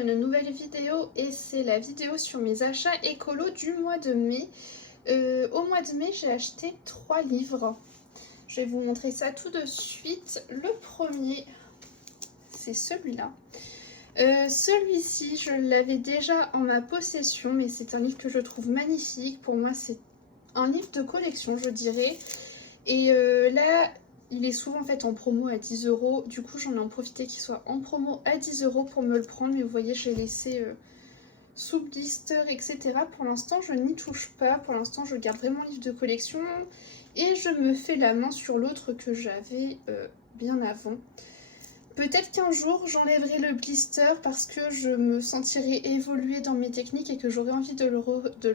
une nouvelle vidéo et c'est la vidéo sur mes achats écolo du mois de mai. Au mois de mai, j'ai acheté 3 livres. Je vais vous montrer ça tout de suite. Le premier, c'est celui-là. Celui-ci, je l'avais déjà en ma possession, mais c'est un livre que je trouve magnifique. Pour moi, c'est un livre de collection, je dirais. Et là, il est souvent en fait en promo à 10 €. Du coup, j'en ai en profité qu'il soit en promo à 10 € pour me le prendre. Mais vous voyez, j'ai laissé sous blister, etc. Pour l'instant, je n'y touche pas. Pour l'instant, je garde vraiment le livre de collection. Et je me fais la main sur l'autre que j'avais bien avant. Peut-être qu'un jour, j'enlèverai le blister parce que je me sentirai évoluer dans mes techniques et que j'aurai envie de le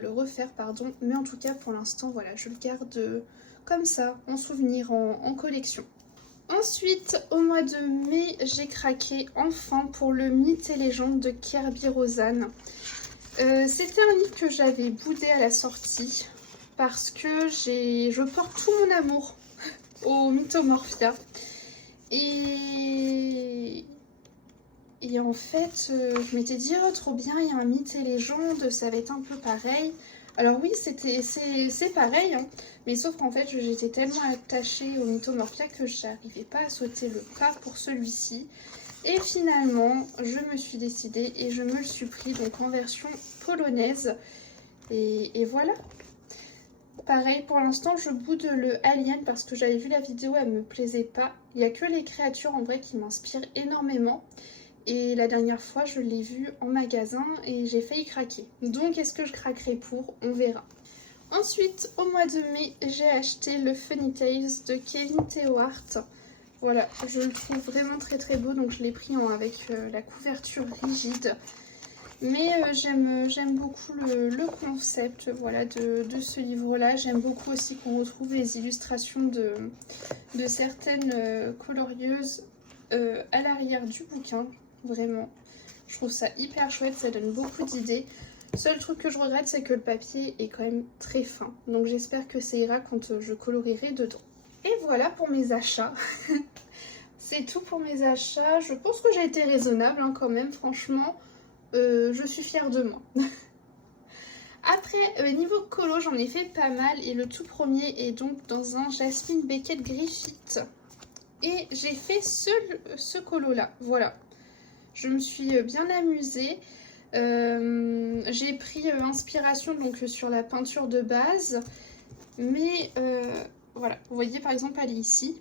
refaire, pardon. Mais en tout cas, pour l'instant, voilà, je le garde comme ça, en souvenir, en collection. Ensuite, au mois de mai, j'ai craqué enfin pour le Mythes et légendes de Kerby Rosanes. C'était un livre que j'avais boudé à la sortie parce que je porte tout mon amour au Mythomorphia. Et en fait, je m'étais dit, oh trop bien, il y a un Mythes et légendes, ça va être un peu pareil. Alors oui, c'est pareil, hein, mais sauf qu'en fait, j'étais tellement attachée au Mythomorphia que je n'arrivais pas à sauter le pas pour celui-ci. Et finalement, je me suis décidée et je me le suis pris donc en version polonaise. Et voilà. Pareil, pour l'instant, je boude le Alien parce que j'avais vu la vidéo, elle me plaisait pas. Il n'y a que les créatures en vrai qui m'inspirent énormément. Et la dernière fois, je l'ai vu en magasin et j'ai failli craquer. Donc, est-ce que je craquerai pour? On verra. Ensuite, au mois de mai, j'ai acheté le Funny Tales de Kevin Théohart. Voilà, je le trouve vraiment très très beau, donc je l'ai pris avec la couverture rigide. Mais j'aime beaucoup le concept voilà, de ce livre-là. J'aime beaucoup aussi qu'on retrouve les illustrations de certaines colorieuses à l'arrière du bouquin. Vraiment, je trouve ça hyper chouette, ça donne beaucoup d'idées. Seul truc que je regrette, c'est que le papier est quand même très fin. Donc j'espère que ça ira quand je colorierai dedans. Et voilà pour mes achats. C'est tout pour mes achats. Je pense que j'ai été raisonnable hein, quand même, franchement. Je suis fière de moi. Après, niveau colo, j'en ai fait pas mal. Et le tout premier est donc dans un Jasmine Beckett Griffith. Et j'ai fait ce colo-là. Voilà. Je me suis bien amusée. J'ai pris inspiration donc, sur la peinture de base. Mais voilà, vous voyez par exemple, elle est ici.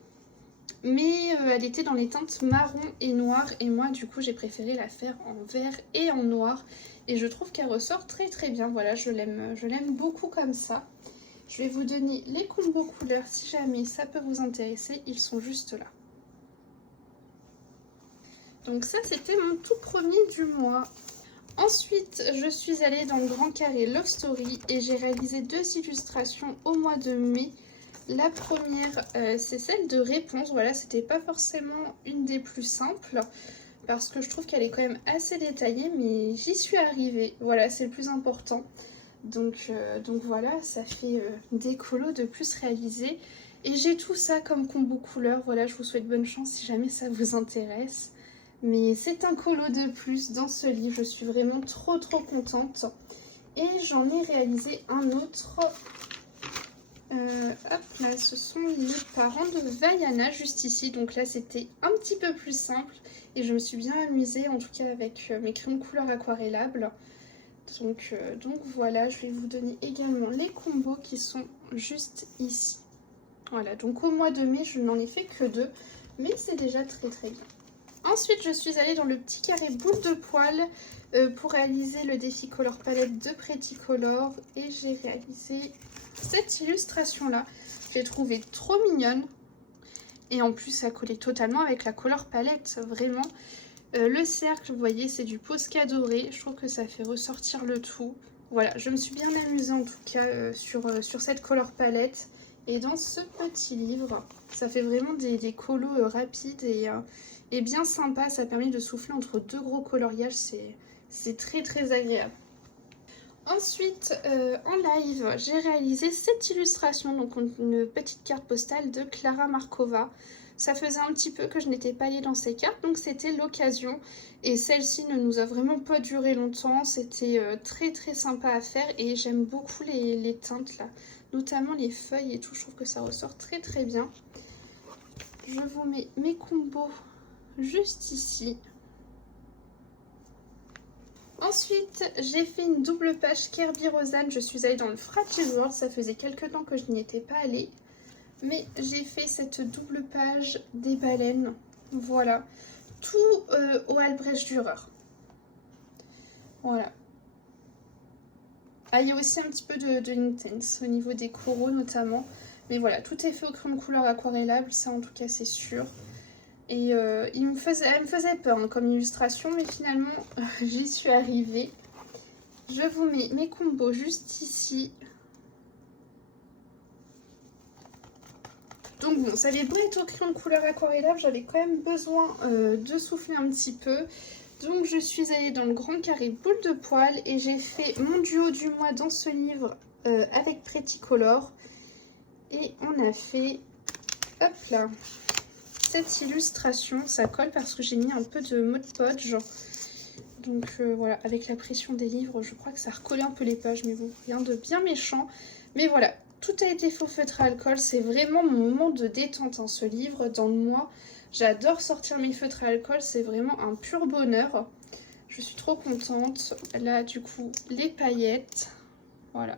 Mais elle était dans les teintes marron et noir. Et moi, du coup, j'ai préféré la faire en vert et en noir. Et je trouve qu'elle ressort très très bien. Voilà, je l'aime beaucoup comme ça. Je vais vous donner les combos couleurs si jamais ça peut vous intéresser. Ils sont juste là. Donc ça, c'était mon tout premier du mois. Ensuite, je suis allée dans le Grand Carré Love Story et j'ai réalisé 2 illustrations au mois de mai. La première, c'est celle de Réponse. Voilà, c'était pas forcément une des plus simples parce que je trouve qu'elle est quand même assez détaillée, mais j'y suis arrivée. Voilà, c'est le plus important. Donc voilà, ça fait des colos de plus réalisés. Et j'ai tout ça comme combo couleur. Voilà, je vous souhaite bonne chance si jamais ça vous intéresse. Mais c'est un colo de plus dans ce livre, je suis vraiment trop contente. Et j'en ai réalisé un autre. Hop là, ce sont les parents de Vaiana juste ici. Donc là c'était un petit peu plus simple. Et je me suis bien amusée en tout cas avec mes crayons de couleur aquarellables. Donc voilà, je vais vous donner également les combos qui sont juste ici. Voilà, donc au mois de mai je n'en ai fait que 2. Mais c'est déjà très bien. Ensuite, je suis allée dans le petit carré boule de poil pour réaliser le défi Color Palette de Pretty Color. Et j'ai réalisé cette illustration-là. Je l'ai trouvée trop mignonne. Et en plus, ça collait totalement avec la Color Palette, vraiment. Le cercle, vous voyez, c'est du Posca doré. Je trouve que ça fait ressortir le tout. Voilà, je me suis bien amusée en tout cas sur cette Color Palette. Et dans ce petit livre, ça fait vraiment des colos rapides et bien sympa. Ça permet de souffler entre 2 gros coloriages. C'est très agréable. Ensuite, en live, j'ai réalisé cette illustration, donc une petite carte postale de Clara Markova. Ça faisait un petit peu que je n'étais pas allée dans ces cartes, donc c'était l'occasion. Et celle-ci ne nous a vraiment pas duré longtemps, c'était très très sympa à faire et j'aime beaucoup les teintes là, notamment les feuilles et tout, je trouve que ça ressort très très bien. Je vous mets mes combos juste ici. Ensuite, j'ai fait une double page Kerby Rosanne. Je suis allée dans le Fragile World. Ça faisait quelques temps que je n'y étais pas allée. Mais j'ai fait cette double page des baleines. Voilà. Tout au Albrecht Dürer. Voilà. Ah, il y a aussi un petit peu de Intense au niveau des coraux notamment. Mais voilà, tout est fait au crayon de couleur aquarellable. Ça, en tout cas, c'est sûr. Et elle me faisait peur hein, comme illustration, mais finalement, j'y suis arrivée. Je vous mets mes combos juste ici. Donc bon, ça avait beau être au crayon de couleur aquarellable, j'avais quand même besoin de souffler un petit peu. Donc je suis allée dans le grand carré boule de poil et j'ai fait mon duo du mois dans ce livre avec Pretty Color. Et on a fait, hop là, cette illustration. Ça colle parce que j'ai mis un peu de Mod Podge. Donc voilà, avec la pression des livres, je crois que ça recollait un peu les pages, mais bon, rien de bien méchant. Mais voilà, tout a été faux feutre à alcool, c'est vraiment mon moment de détente, hein, ce livre, dans le mois. J'adore sortir mes feutres à alcool, c'est vraiment un pur bonheur. Je suis trop contente. Là, du coup, les paillettes, voilà.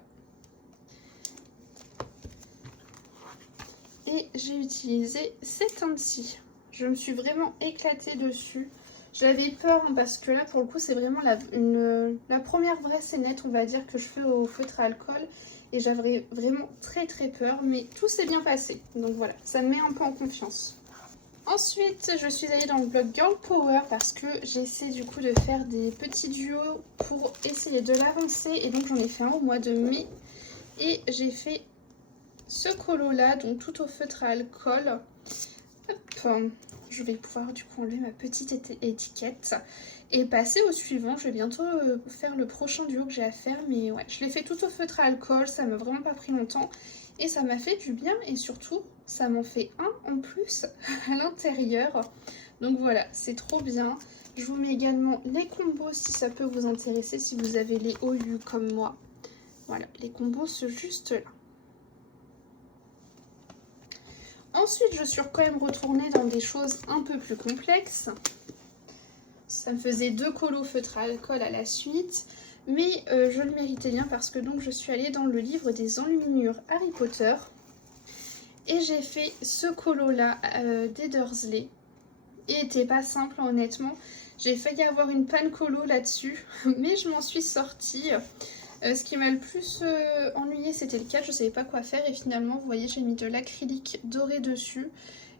Et j'ai utilisé ces teintes-ci. Je me suis vraiment éclatée dessus. J'avais peur hein, parce que là pour le coup c'est vraiment la première vraie scénette on va dire que je fais au feutre à alcool et j'avais vraiment très très peur mais tout s'est bien passé donc voilà ça me met un peu en confiance. Ensuite je suis allée dans le blog Girl Power parce que j'essaie du coup de faire des petits duos pour essayer de l'avancer et donc j'en ai fait un au mois de mai et j'ai fait ce colo là donc tout au feutre à alcool. Hop. Je vais pouvoir du coup enlever ma petite étiquette et passer au suivant. Je vais bientôt faire le prochain duo que j'ai à faire. Mais ouais, je l'ai fait tout au feutre à alcool. Ça m'a vraiment pas pris longtemps. Et ça m'a fait du bien. Et surtout, ça m'en fait un en plus à l'intérieur. Donc voilà, c'est trop bien. Je vous mets également les combos si ça peut vous intéresser. Si vous avez les OU comme moi. Voilà, les combos sont juste là. Ensuite, je suis quand même retournée dans des choses un peu plus complexes. Ça me faisait 2 colos feutre à alcool à la suite. Mais je le méritais bien parce que donc je suis allée dans le livre des enluminures Harry Potter. Et j'ai fait ce colo-là des Dursley. Et était pas simple honnêtement. J'ai failli avoir une panne colo là-dessus. Mais je m'en suis sortie. Ce qui m'a le plus ennuyé c'était le cadre, je savais pas quoi faire et finalement vous voyez j'ai mis de l'acrylique doré dessus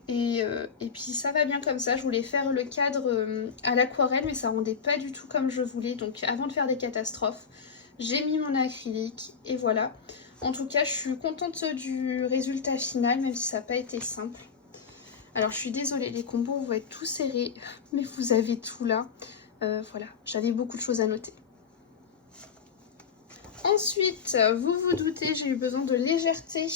et puis ça va bien comme ça. Je voulais faire le cadre à l'aquarelle mais ça rendait pas du tout comme je voulais donc avant de faire des catastrophes j'ai mis mon acrylique et voilà. En tout cas je suis contente du résultat final même si ça n'a pas été simple. Alors je suis désolée les combos vont être tout serrés mais vous avez tout là. Voilà, j'avais beaucoup de choses à noter. Ensuite, vous vous doutez, j'ai eu besoin de légèreté.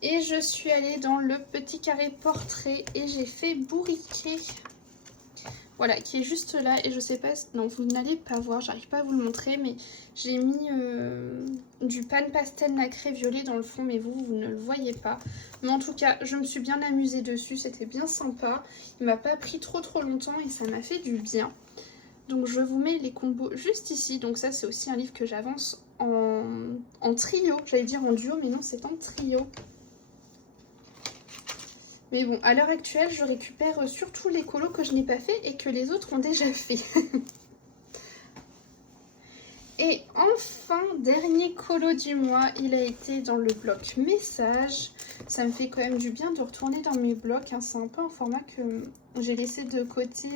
Et je suis allée dans le petit carré portrait et j'ai fait bourriquet. Voilà, qui est juste là. Et je sais pas, non, vous n'allez pas voir, j'arrive pas à vous le montrer. Mais j'ai mis du pan pastel nacré violet dans le fond. Mais vous ne le voyez pas. Mais en tout cas, je me suis bien amusée dessus. C'était bien sympa. Il m'a pas pris trop longtemps et ça m'a fait du bien. Donc je vous mets les combos juste ici. Donc ça c'est aussi un livre que j'avance en trio. J'allais dire en duo mais non c'est en trio. Mais bon à l'heure actuelle je récupère surtout les colos que je n'ai pas fait et que les autres ont déjà fait. Et enfin dernier colo du mois il a été dans le bloc message. Ça me fait quand même du bien de retourner dans mes blocs. Hein. C'est un peu un format que j'ai laissé de côté...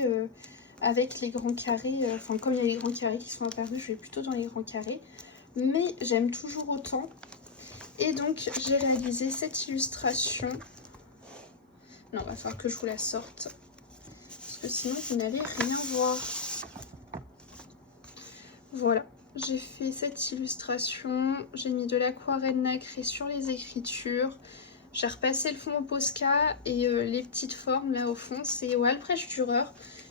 avec les grands carrés, enfin comme il y a les grands carrés qui sont apparus, je vais plutôt dans les grands carrés. Mais j'aime toujours autant. Et donc j'ai réalisé cette illustration. Non, il va falloir que je vous la sorte. Parce que sinon vous n'allez rien voir. Voilà. j'ai fait cette illustration. J'ai mis de l'aquarelle nacrée sur les écritures. J'ai repassé le fond au Posca et les petites formes là au fond, c'est au Albrecht Dürer.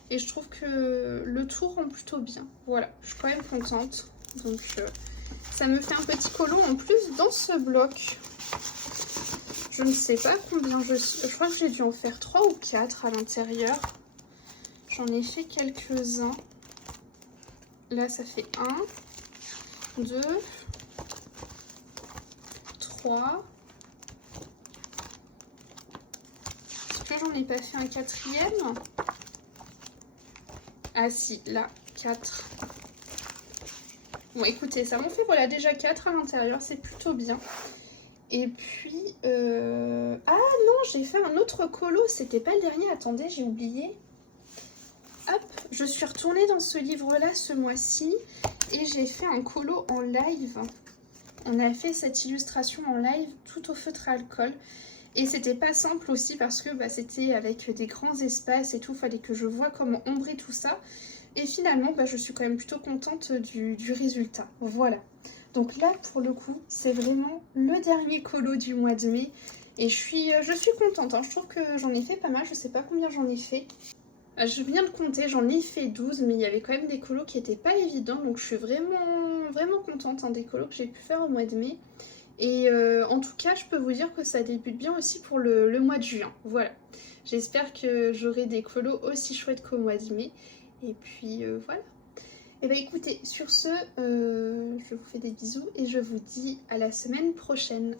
Et je trouve que le tout rend plutôt bien. Voilà, je suis quand même contente. Donc ça me fait un petit colo en plus dans ce bloc. Je ne sais pas combien je crois que j'ai dû en faire 3 ou 4 à l'intérieur. J'en ai fait quelques-uns. Là, ça fait 1, 2, 3. Est-ce que j'en ai pas fait un 4e? Ah si, là, 4. Bon, écoutez, ça m'en fait voilà déjà 4 à l'intérieur, c'est plutôt bien. Et puis, ah non, j'ai fait un autre colo, c'était pas le dernier, attendez, j'ai oublié. Hop, je suis retournée dans ce livre-là ce mois-ci et j'ai fait un colo en live. On a fait cette illustration en live tout au feutre à alcool. Et c'était pas simple aussi parce que bah, c'était avec des grands espaces et tout, fallait que je vois comment ombrer tout ça. Et finalement, bah, je suis quand même plutôt contente du résultat. Voilà. Donc là, pour le coup, c'est vraiment le dernier colo du mois de mai. Et je suis contente, hein. Je trouve que j'en ai fait pas mal, je sais pas combien j'en ai fait. Je viens de compter, j'en ai fait 12, mais il y avait quand même des colos qui n'étaient pas évidents. Donc je suis vraiment contente des colos que j'ai pu faire au mois de mai. Et en tout cas, je peux vous dire que ça débute bien aussi pour le mois de juin. Voilà. J'espère que j'aurai des colos aussi chouettes qu'au mois de mai. Et puis voilà. Et bien écoutez, sur ce, je vous fais des bisous et je vous dis à la semaine prochaine.